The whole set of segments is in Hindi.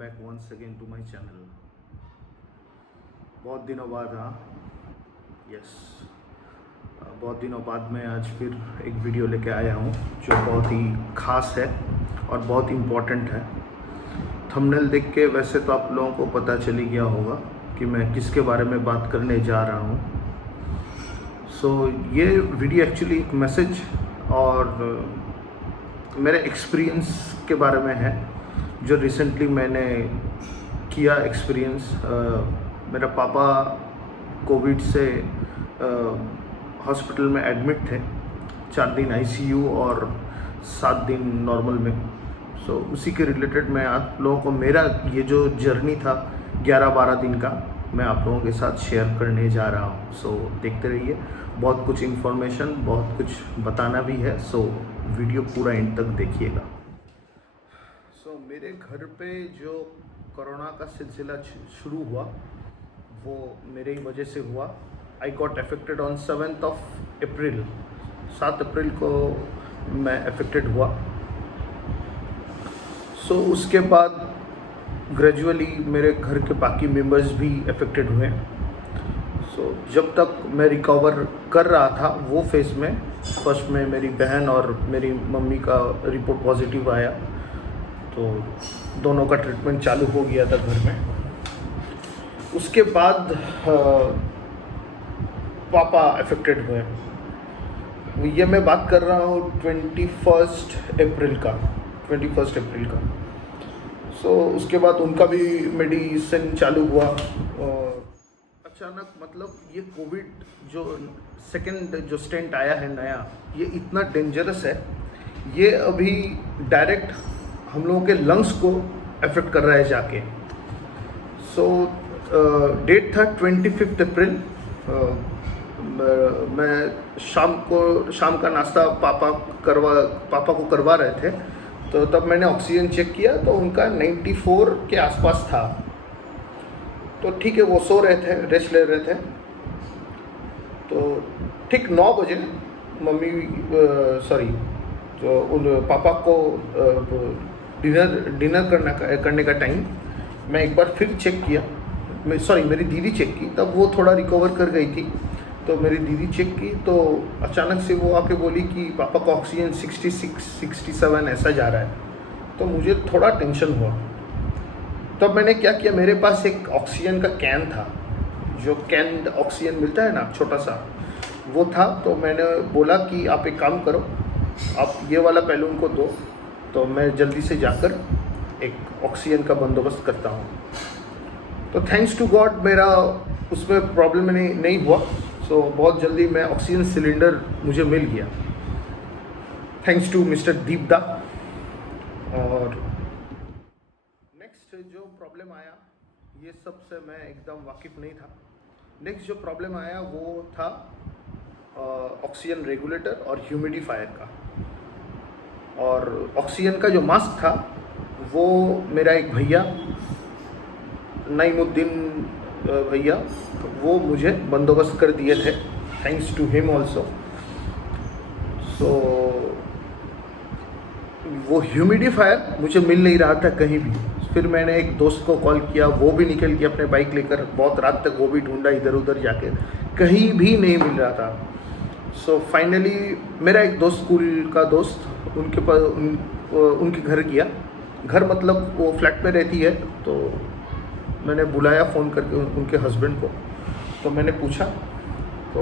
Back once again to my channel. बहुत दिनों बाद, बहुत दिनों बाद मैं आज फिर एक वीडियो लेके आया हूँ जो बहुत ही ख़ास है और बहुत इम्पोर्टेंट है। थंबनेल देख के वैसे तो आप लोगों को पता चल ही गया होगा कि मैं किसके बारे में बात करने जा रहा हूँ। ये वीडियो एक्चुअली एक मैसेज और मेरे एक्सपीरियंस के बारे में है जो रिसेंटली मैंने किया एक्सपीरियंस। मेरा पापा कोविड से हॉस्पिटल में एडमिट थे, 4 दिन आईसीयू और 7 दिन नॉर्मल में। उसी के रिलेटेड मैं आप लोगों को मेरा ये जो जर्नी था 11-12 दिन का मैं आप लोगों के साथ शेयर करने जा रहा हूँ। देखते रहिए, बहुत कुछ इन्फॉर्मेशन, बहुत कुछ बताना भी है। वीडियो पूरा एंड तक देखिएगा। मेरे घर पे जो कोरोना का सिलसिला शुरू हुआ वो मेरे ही वजह से हुआ। I got affected on 7th अप्रैल। 7 अप्रैल को मैं अफेक्टेड हुआ। उसके बाद ग्रेजुअली मेरे घर के बाकी मेंबर्स भी अफेक्टेड हुए। जब तक मैं रिकवर कर रहा था वो फेज़ में फर्स्ट में मेरी बहन और मेरी मम्मी का रिपोर्ट पॉजिटिव आया, तो दोनों का ट्रीटमेंट चालू हो गया था घर में। उसके बाद पापा अफेक्टेड हुए। ये मैं बात कर रहा हूँ 21 अप्रैल का। उसके बाद उनका भी मेडिसिन चालू हुआ। अचानक मतलब ये कोविड जो सेकेंड जो स्टेंट आया है नया, ये इतना डेंजरस है। ये अभी डायरेक्ट हम लोगों के लंग्स को अफेक्ट कर रहा है जाके। डेट था 25 अप्रैल। मैं शाम का नाश्ता पापा को करवा रहे थे, तो तब मैंने ऑक्सीजन चेक किया तो उनका 94 के आसपास था। तो ठीक है, वो सो रहे थे, रेस्ट ले रहे थे। तो ठीक 9 बजे पापा को डिनर करने का टाइम मैं एक बार फिर चेक किया। मेरी दीदी चेक की, तब वो थोड़ा रिकवर कर गई थी। तो मेरी दीदी चेक की तो अचानक से वो आके बोली कि पापा का ऑक्सीजन 66-67 ऐसा जा रहा है। तो मुझे थोड़ा टेंशन हुआ। तब मैंने क्या किया, मेरे पास एक ऑक्सीजन का कैन था, जो कैन ऑक्सीजन मिलता है ना छोटा सा, वो था। तो मैंने बोला कि आप एक काम करो, आप ये वाला पहले उनको दो, तो मैं जल्दी से जाकर एक ऑक्सीजन का बंदोबस्त करता हूँ। तो थैंक्स टू गॉड मेरा उसमें प्रॉब्लम नहीं हुआ। बहुत जल्दी मैं ऑक्सीजन सिलेंडर मुझे मिल गया, थैंक्स टू मिस्टर दीपदा। और नेक्स्ट जो प्रॉब्लम आया, ये सब से मैं एकदम वाकिफ़ नहीं था। नेक्स्ट जो प्रॉब्लम आया वो था ऑक्सीजन रेगुलेटर और ह्यूमिडिफायर का। और ऑक्सीजन का जो मास्क था वो मेरा एक भैया, नईमुद्दीन भैया, वो मुझे बंदोबस्त कर दिए थे, थैंक्स टू हिम ऑल्सो। वो ह्यूमिडिफायर मुझे मिल नहीं रहा था कहीं भी। फिर मैंने एक दोस्त को कॉल किया, वो भी निकल गया अपने बाइक लेकर, बहुत रात तक वो भी ढूंढा इधर उधर जाके, कहीं भी नहीं मिल रहा था। फाइनली मेरा एक दोस्त, स्कूल का दोस्त, उनके पास उनके घर गया। घर मतलब वो फ्लैट में रहती है, तो मैंने बुलाया फ़ोन करके उनके हस्बैंड को। तो मैंने पूछा तो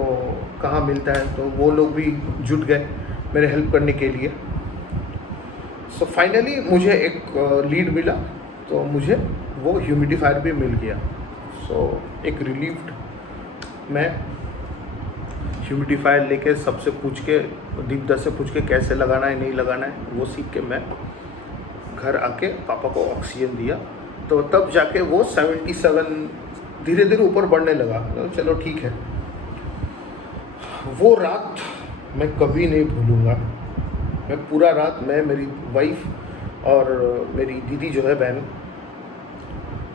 कहाँ मिलता है, तो वो लोग भी जुट गए मेरे हेल्प करने के लिए। फाइनली मुझे एक लीड मिला, तो मुझे वो ह्यूमिडिफायर भी मिल गया। एक रिलीव्ड मैं ह्यूमिडिफायर लेके सबसे पूछ के, दीपदा से पूछ के कैसे लगाना है नहीं लगाना है, वो सीख के मैं घर आके पापा को ऑक्सीजन दिया। तो तब जाके वो 77 धीरे धीरे ऊपर बढ़ने लगा। तो चलो ठीक है। वो रात मैं कभी नहीं भूलूँगा। मैं पूरा रात, मैं, मेरी वाइफ और मेरी दीदी जो है बहन,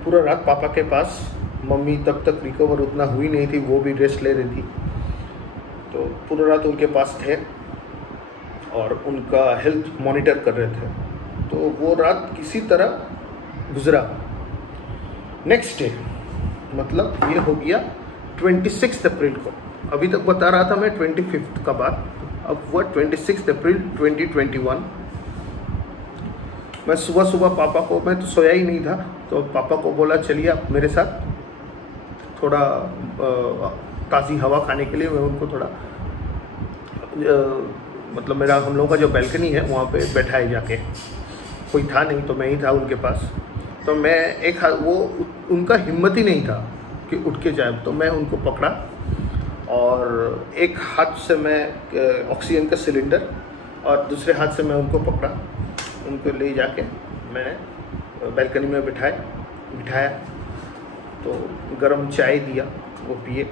पूरा रात पापा के पास। मम्मी तब तक रिकवर उतना हुई नहीं थी, वो भी रेस्ट ले रही थी। तो पूरा रात उनके पास थे और उनका हेल्थ मॉनिटर कर रहे थे। तो वो रात किसी तरह गुजरा। नेक्स्ट डे मतलब ये हो गया 26 अप्रैल को, अभी तक बता रहा था मैं 25 का बात, अब हुआ 26 अप्रैल 2021। मैं सुबह सुबह पापा को, मैं तो सोया ही नहीं था, तो पापा को बोला चलिए आप मेरे साथ थोड़ा ताज़ी हवा खाने के लिए। मैं उनको थोड़ा मतलब मेरा हम लोगों का जो बैल्कनी है वहाँ पे बैठाए जाके, कोई था नहीं तो मैं ही था उनके पास। तो मैं एक वो उनका हिम्मत ही नहीं था कि उठ के जाए, तो मैं उनको पकड़ा और एक हाथ से मैं ऑक्सीजन का सिलेंडर और दूसरे हाथ से मैं उनको पकड़ा, उनको ले जाके मैंने बैल्कनी में बिठाया, तो गर्म चाय दिया, वो पिए।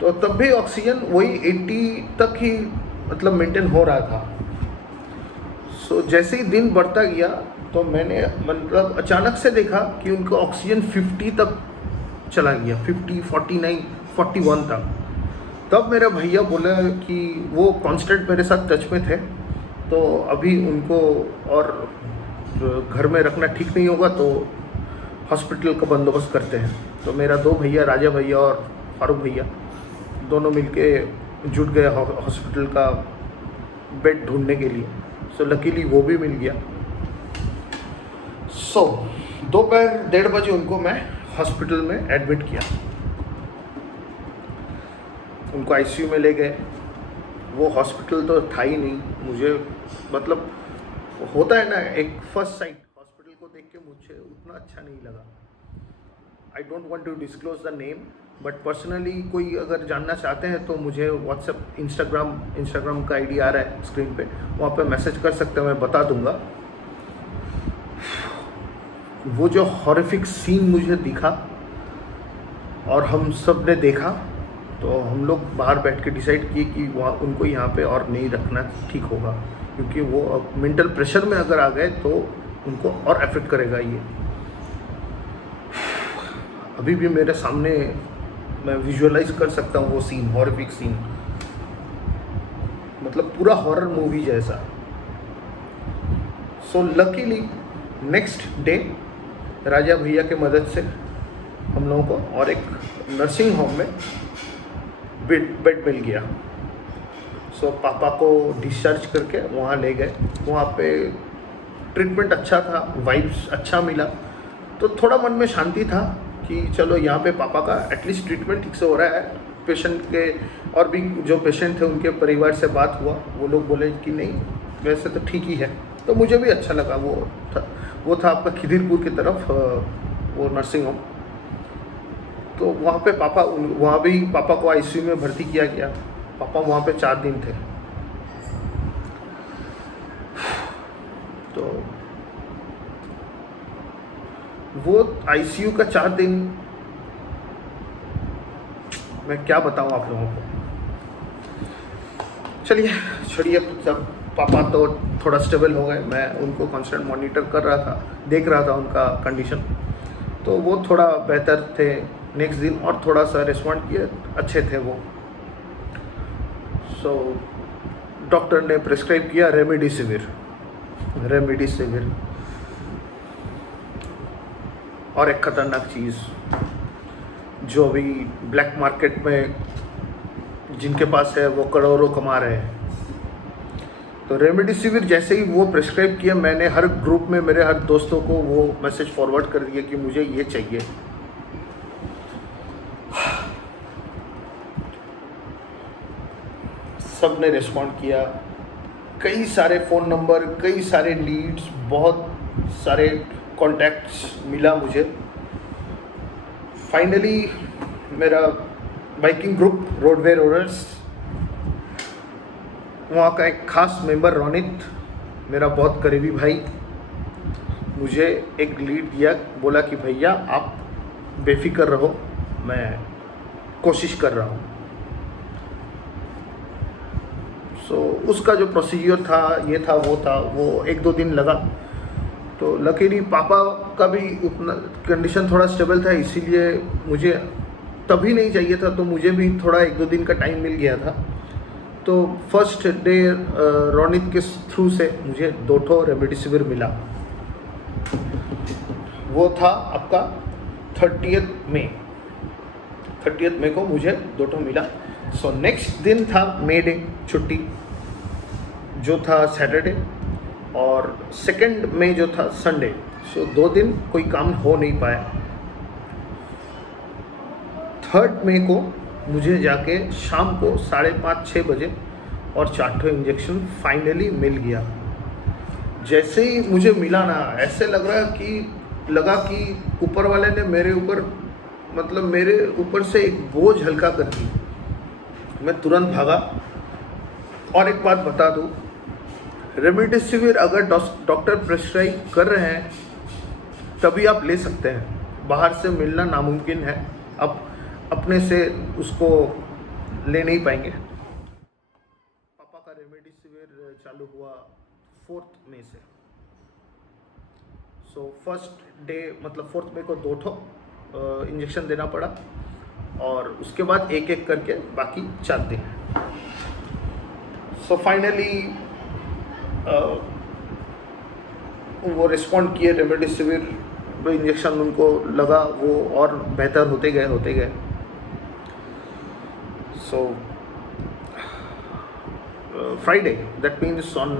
तो तब भी ऑक्सीजन वही 80 तक ही मतलब मेंटेन हो रहा था। सो जैसे ही दिन बढ़ता गया तो मैंने मतलब अचानक से देखा कि उनका ऑक्सीजन 50 तक चला गया, 50, 49, 41 तक। तब मेरा भैया बोला कि वो कांस्टेंट मेरे साथ टच में थे, तो अभी उनको और घर में रखना ठीक नहीं होगा, तो हॉस्पिटल का बंदोबस्त करते हैं। तो मेरा दो भैया, राजा भैया और फारूक भैया, दोनों मिलके जुट गए हॉस्पिटल का बेड ढूंढने के लिए। सो लकीली वो भी मिल गया। सो दोपहर 1:30 बजे उनको मैं हॉस्पिटल में एडमिट किया, उनको आईसीयू में ले गए। वो हॉस्पिटल तो था ही नहीं, मुझे मतलब होता है ना, एक फर्स्ट साइट हॉस्पिटल को देख के मुझे उतना अच्छा नहीं लगा। I don't want to disclose the name, but personally कोई अगर जानना चाहते हैं तो मुझे व्हाट्सएप, इंस्टाग्राम का आईडी आ रहा है स्क्रीन पे, वहाँ पे मैसेज कर सकते हैं, मैं बता दूंगा। वो जो हॉरिफिक सीन मुझे दिखा और हम सब ने देखा, तो हम लोग बाहर बैठ के डिसाइड किए कि वहाँ उनको यहाँ पे और नहीं रखना ठीक होगा, क्योंकि वो मेंटल प्रेशर में अगर आ गए तो उनको और अफेक्ट करेगा ये। अभी भी मेरे सामने मैं विजुअलाइज कर सकता हूँ वो सीन, हॉरिफिक सीन, मतलब पूरा हॉरर मूवी जैसा। सो लकीली नेक्स्ट डे राजा भैया के मदद से हम लोगों को और एक नर्सिंग होम में बेड मिल गया। सो पापा को डिस्चार्ज करके वहाँ ले गए, वहाँ पे ट्रीटमेंट अच्छा था, वाइब्स अच्छा मिला, तो थोड़ा मन में शांति था कि चलो यहाँ पे पापा का एटलीस्ट ट्रीटमेंट ठीक से हो रहा है। पेशेंट के और भी जो पेशेंट थे उनके परिवार से बात हुआ, वो लोग बोले कि नहीं वैसे तो ठीक ही है, तो मुझे भी अच्छा लगा। वो था आपका खिदिरपुर की तरफ वो नर्सिंग होम। तो वहाँ पे वहाँ भी पापा को आईसीयू में भर्ती किया गया। पापा वहाँ पे 4 दिन थे। तो वो आईसीयू का 4 दिन मैं क्या बताऊँ आप लोगों को। चलिए छोड़िए, जब पापा तो थोड़ा स्टेबल हो गए, मैं उनको कांस्टेंट मॉनिटर कर रहा था, देख रहा था उनका कंडीशन, तो वो थोड़ा बेहतर थे। नेक्स्ट दिन और थोड़ा सा रिस्पॉन्ड किए, अच्छे थे वो। सो डॉक्टर ने प्रिस्क्राइब किया रेमडेसिविर, और एक ख़तरनाक चीज़ जो अभी ब्लैक मार्केट में जिनके पास है वो करोड़ों कमा रहे हैं। तो रेमडेसिविर जैसे ही वो प्रिस्क्राइब किया, मैंने हर ग्रुप में मेरे हर दोस्तों को वो मैसेज फॉरवर्ड कर दिया कि मुझे ये चाहिए। सब ने रिस्पॉन्ड किया, कई सारे फ़ोन नंबर, कई सारे लीड्स, बहुत सारे कॉन्टैक्ट्स मिला मुझे। फाइनली मेरा बाइकिंग ग्रुप रोडवे रोडर्स, वहाँ का एक खास मेंबर रोनित, मेरा बहुत करीबी भाई, मुझे एक लीड दिया, बोला कि भैया आप बेफिक्र रहो, मैं कोशिश कर रहा हूँ। सो उसका जो प्रोसीजर था, ये था वो था, वो 1-2 दिन लगा। तो लकीली पापा का भी उतना कंडीशन थोड़ा स्टेबल था, इसीलिए मुझे तभी नहीं चाहिए था, तो मुझे भी थोड़ा 1-2 दिन का टाइम मिल गया था। तो फर्स्ट डे रोनित के थ्रू से मुझे 2 रेमडेसिविर मिला। वो था आपका 30th मई को मुझे 2 मिला। सो नेक्स्ट दिन था मे डे, छुट्टी जो था सैटरडे, और 2 मई जो था संडे। सो 2 दिन कोई काम हो नहीं पाया। 3 मई को मुझे जाके शाम को 5:30-6 बजे और 4 इंजेक्शन फाइनली मिल गया। जैसे ही मुझे मिला ना, ऐसे लगा कि ऊपर वाले ने मेरे ऊपर, मतलब मेरे ऊपर से एक बोझ हल्का कर दी। मैं तुरंत भागा। और एक बात बता दूँ, रेमडेसिविर अगर डॉक्टर प्रिस्क्राइब कर रहे हैं तभी आप ले सकते हैं, बाहर से मिलना नामुमकिन है। आप अपने से उसको ले नहीं पाएंगे। पापा का रेमडेसिविर चालू हुआ 4 मई से। सो फर्स्ट डे मतलब 4 मई को 2 इंजेक्शन देना पड़ा, और उसके बाद एक एक करके बाकी 4 दिन। सो फाइनली वो रिस्पॉन्ड किए। रेमडेसिविर इंजेक्शन उनको लगा वो और बेहतर होते गए। So Friday, that means on,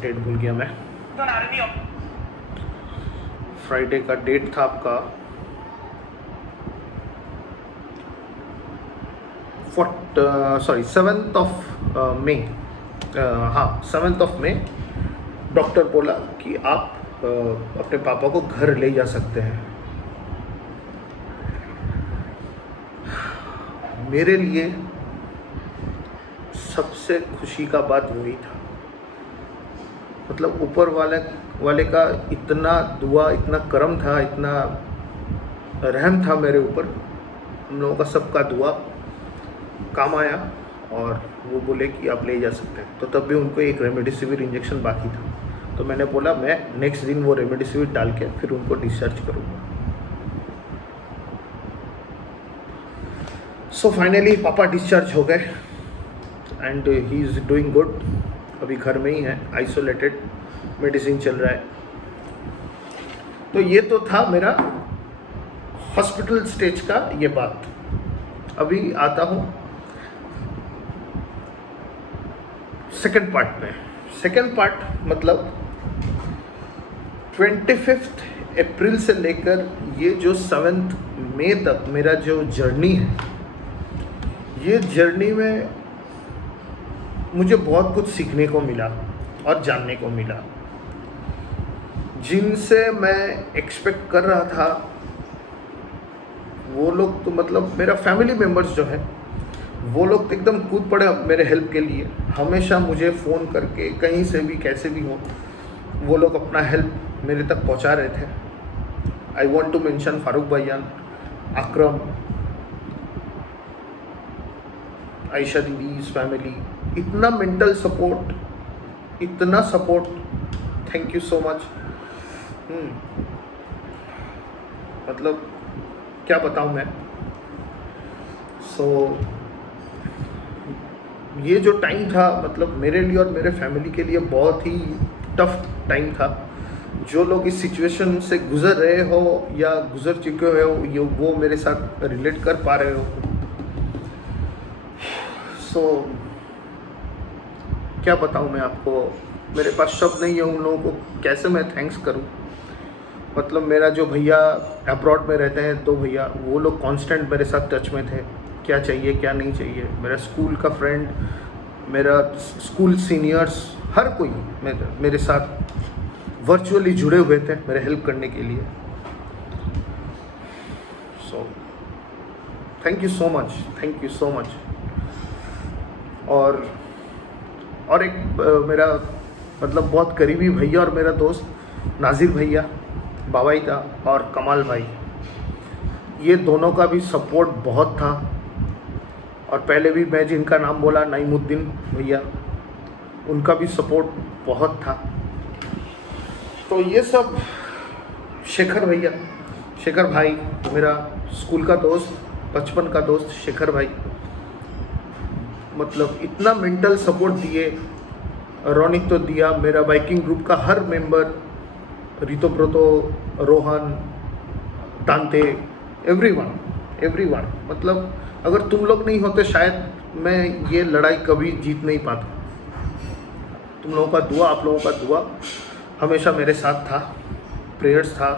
date भूल गया मैं, फ्राइडे का डेट था आपका 7th ऑफ मई। हाँ, 7th ऑफ मई डॉक्टर बोला कि आप अपने पापा को घर ले जा सकते हैं। मेरे लिए सबसे खुशी का बात वही था। मतलब ऊपर वाले का इतना दुआ, इतना करम था, इतना रहम था मेरे ऊपर। हम लोगों का सबका दुआ काम आया, और वो बोले कि आप ले जा सकते हैं। तो तब भी उनको एक रेमडेसिविर इंजेक्शन बाकी था। तो मैंने बोला मैं नेक्स्ट दिन वो रेमडेसिविर डाल के फिर उनको डिस्चार्ज करूँगा। सो फाइनली पापा डिस्चार्ज हो गए, and he is doing good. अभी घर में ही है, आइसोलेटेड, मेडिसिन चल रहा है। तो ये तो था मेरा हॉस्पिटल स्टेज का ये बात। अभी आता हूँ सेकंड पार्ट में। सेकंड पार्ट मतलब 25 अप्रैल से लेकर ये जो 7 मई तक मेरा जो जर्नी है, ये जर्नी में मुझे बहुत कुछ सीखने को मिला और जानने को मिला। जिनसे मैं एक्सपेक्ट कर रहा था वो लोग तो, मतलब मेरा फैमिली मेम्बर्स जो है वो लोग तो एकदम कूद पड़े मेरे हेल्प के लिए। हमेशा मुझे फ़ोन करके कहीं से भी कैसे भी हो वो लोग अपना हेल्प मेरे तक पहुंचा रहे थे। I want to mention Farooq भाईजान, अकरम, आयशा दीदी, फैमिली, इतना मेंटल सपोर्ट, इतना support, thank you so much. मतलब क्या बताऊं मैं। ये जो टाइम था, मतलब मेरे लिए और मेरे फैमिली के लिए बहुत ही टफ टाइम था। जो लोग इस सिचुएशन से गुजर रहे हो या गुजर चुके हो, ये वो मेरे साथ रिलेट कर पा रहे हो। क्या बताऊं मैं आपको, मेरे पास शब्द नहीं है उन लोगों को कैसे मैं थैंक्स करूं। मतलब मेरा जो भैया अब्रॉड में रहते हैं, 2 भैया, वो लोग कांस्टेंट मेरे साथ टच में थे, क्या चाहिए क्या नहीं चाहिए। मेरा स्कूल का फ्रेंड, मेरा स्कूल सीनियर्स, हर कोई मेरे साथ वर्चुअली जुड़े हुए थे मेरे हेल्प करने के लिए। So thank you so much, thank you so much. और एक मेरा मतलब बहुत करीबी भैया और मेरा दोस्त नाजिर भैया, बाबाई था, और कमाल भाई, ये दोनों का भी सपोर्ट बहुत था। और पहले भी मैं जिनका नाम बोला, नईमुद्दीन भैया, उनका भी सपोर्ट बहुत था। तो ये सब, शेखर भैया, शेखर भाई, मेरा स्कूल का दोस्त, बचपन का दोस्त शेखर भाई, मतलब इतना मेंटल सपोर्ट दिए। रोनिक तो दिया, मेरा बाइकिंग ग्रुप का हर मेंबर, रितो प्रोतो, रोहन, तांते, एवरीवन। मतलब अगर तुम लोग नहीं होते शायद मैं ये लड़ाई कभी जीत नहीं पाता। तुम लोगों का दुआ, आप लोगों का दुआ हमेशा मेरे साथ था, प्रेयर्स था।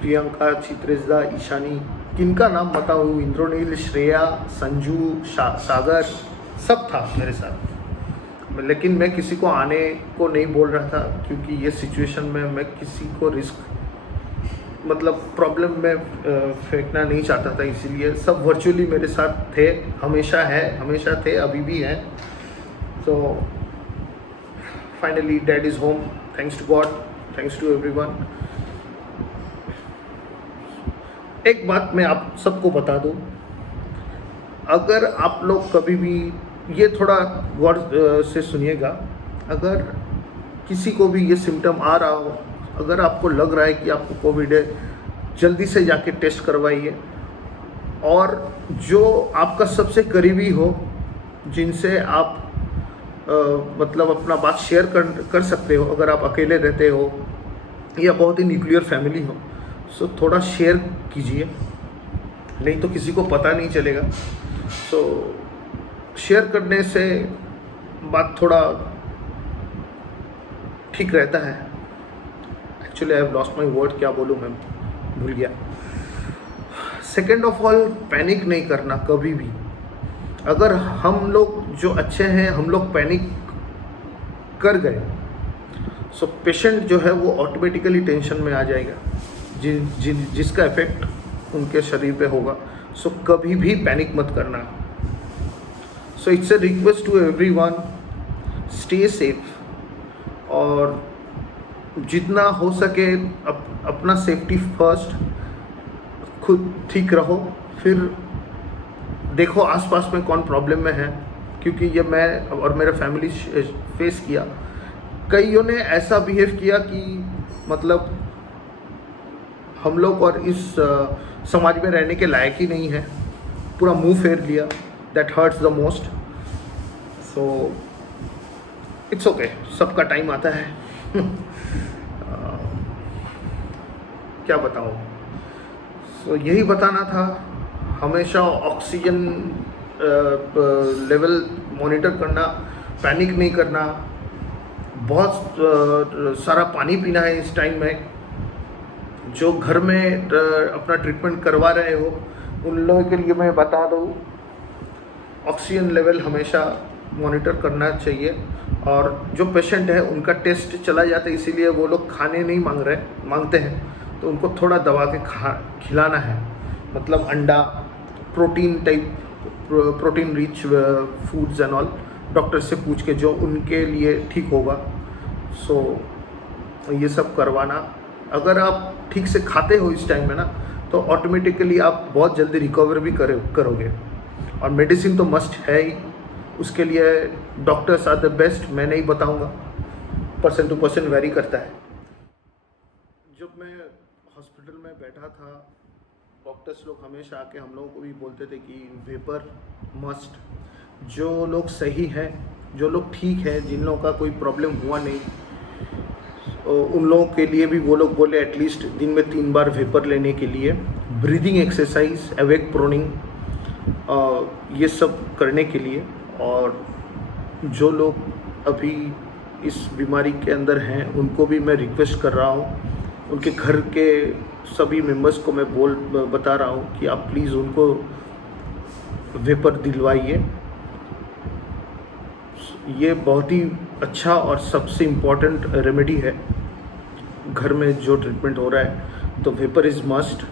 प्रियंका, चित्रेशदा, ईशानी, किनका नाम बताऊँ, इंद्रोनील, श्रेया, संजू, सागर, सब था मेरे साथ। लेकिन मैं किसी को आने को नहीं बोल रहा था, क्योंकि ये सिचुएशन में मैं किसी को रिस्क मतलब प्रॉब्लम में फेंकना नहीं चाहता था। इसीलिए सब वर्चुअली मेरे साथ थे, हमेशा थे, अभी भी हैं। तो finally dad is home, thanks to God, thanks to everyone. एक बात मैं आप सबको बता दूं, अगर आप लोग कभी भी, ये थोड़ा गौर से सुनिएगा, अगर किसी को भी ये सिम्टम आ रहा हो, अगर आपको लग रहा है कि आपको कोविड है, जल्दी से जाके टेस्ट करवाइए। और जो आपका सबसे करीबी हो, जिनसे आप मतलब अपना बात शेयर कर सकते हो, अगर आप अकेले रहते हो या बहुत ही न्यूक्लियर फैमिली हो, सो थोड़ा शेयर कीजिए, नहीं तो किसी को पता नहीं चलेगा। सो शेयर करने से बात थोड़ा ठीक रहता है। Actually I have lost my word, क्या बोलूँ मैं, भूल गया। सेकेंड ऑफ ऑल, पैनिक नहीं करना कभी भी। अगर हम लोग जो अच्छे हैं, हम लोग पैनिक कर गए, सो पेशेंट जो है वो ऑटोमेटिकली टेंशन में आ जाएगा, जिसका इफेक्ट उनके शरीर पे होगा। सो कभी भी पैनिक मत करना। So it's a request to everyone, stay safe, और जितना हो सके अपना सेफ्टी फर्स्ट, खुद ठीक रहो, फिर देखो आसपास में कौन प्रॉब्लम में है। क्योंकि ये मैं और मेरा फैमिली फेस किया, कईयों ने ऐसा बिहेव किया कि मतलब हम लोग और इस समाज में रहने के लायक ही नहीं है, पूरा मुंह फेर लिया। That hurts the most. So it's okay, सबका टाइम आता है। क्या बताऊँ, सो यही बताना था। हमेशा ऑक्सीजन लेवल मॉनिटर करना, पैनिक नहीं करना, बहुत सारा पानी पीना है इस टाइम में। जो घर में अपना ट्रीटमेंट करवा रहे हो, उन लोगों के लिए मैं बता दूँ, ऑक्सीजन लेवल हमेशा मॉनिटर करना चाहिए। और जो पेशेंट है उनका टेस्ट चला जाता है, इसीलिए वो लोग खाने नहीं मांगते हैं, तो उनको थोड़ा दबा के खिलाना है। मतलब अंडा, protein rich foods and all, doctor से पूछ के जो उनके लिए ठीक होगा। सो ये सब करवाना। अगर आप ठीक से खाते हो इस टाइम में ना, तो ऑटोमेटिकली आप बहुत जल्दी रिकवर भी करोगे। और मेडिसिन तो मस्ट है ही, उसके लिए डॉक्टर्स आर द बेस्ट। मैं नहीं बताऊंगा, पर्सन टू पर्सन वेरी करता है। जब मैं हॉस्पिटल में बैठा था, डॉक्टर्स लोग हमेशा आके हम लोगों को भी बोलते थे कि वेपर मस्ट। जो लोग सही हैं, जो लोग ठीक है, जिन लोगों का कोई प्रॉब्लम हुआ नहीं, उन लोगों के लिए भी वो लोग बोले एटलीस्ट दिन में 3 बार वेपर लेने के लिए, ब्रीदिंग एक्सरसाइज, अवेक प्रोनिंग, ये सब करने के लिए। और जो लोग अभी इस बीमारी के अंदर हैं, उनको भी मैं रिक्वेस्ट कर रहा हूँ, उनके घर के सभी मेंबर्स को मैं बता रहा हूँ कि आप प्लीज़ उनको वेपर दिलवाइए। ये बहुत ही अच्छा और सबसे इम्पॉर्टेंट रेमेडी है घर में जो ट्रीटमेंट हो रहा है। तो vapour is must,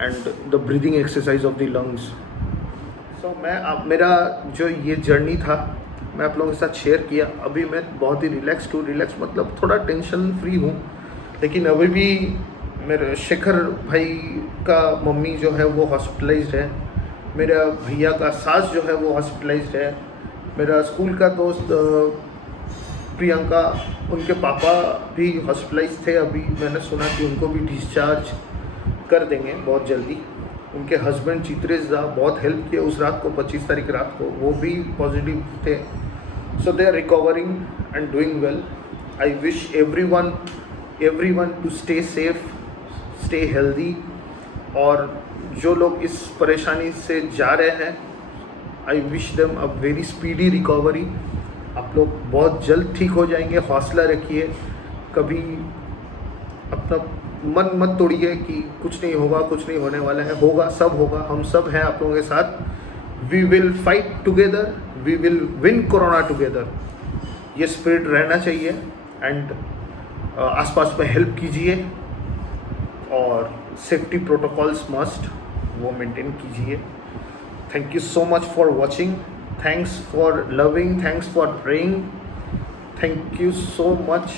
and the breathing exercise of the lungs. So मेरा जो ये जर्नी था, मैं आप लोगों के साथ शेयर किया। अभी मैं बहुत ही रिलैक्स मतलब थोड़ा टेंशन फ्री हूँ। लेकिन अभी भी मेरे शेखर भाई का मम्मी जो है वो हॉस्पिटलाइज्ड है, मेरा भैया का सास जो है वो हॉस्पिटलाइज्ड है, मेरा स्कूल का दोस्त प्रियंका, उनके पापा भी हॉस्पिटलाइज्ड थे। अभी मैंने सुना कि उनको भी डिस्चार्ज कर देंगे बहुत जल्दी। उनके हस्बैंड चित्रेश दा बहुत हेल्प किया उस रात को, 25 तारीख रात को, वो भी पॉजिटिव थे। So they are recovering and doing well. I wish everyone everyone to stay safe, stay healthy. और जो लोग इस परेशानी से जा रहे हैं, I wish them a very speedy recovery. आप लोग बहुत जल्द ठीक हो जाएंगे. हौसला रखिए, कभी अपना मन मत तोड़िए कि कुछ नहीं होगा, कुछ नहीं होने वाला है. होगा, सब होगा. हम सब हैं आप लोगों के साथ. We will fight together, we will win corona together. ये स्पिरिट रहना चाहिए. एंड आसपास में हेल्प कीजिए और सेफ्टी प्रोटोकॉल्स मस्ट वो मेंटेन कीजिए. Thank you so much for watching. Thanks for loving, thanks for praying. Thank you so much.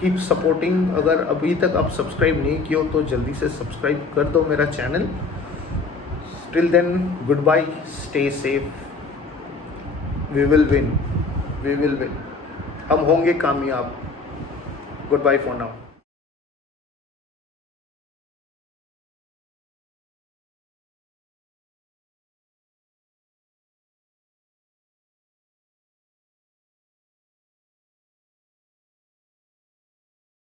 Keep supporting. अगर अभी तक आप सब्सक्राइब नहीं किए हो तो जल्दी से सब्सक्राइब कर दो मेरा channel. Till then, good bye, stay safe. We will win, we will win. हम होंगे कामयाब. Good bye for now.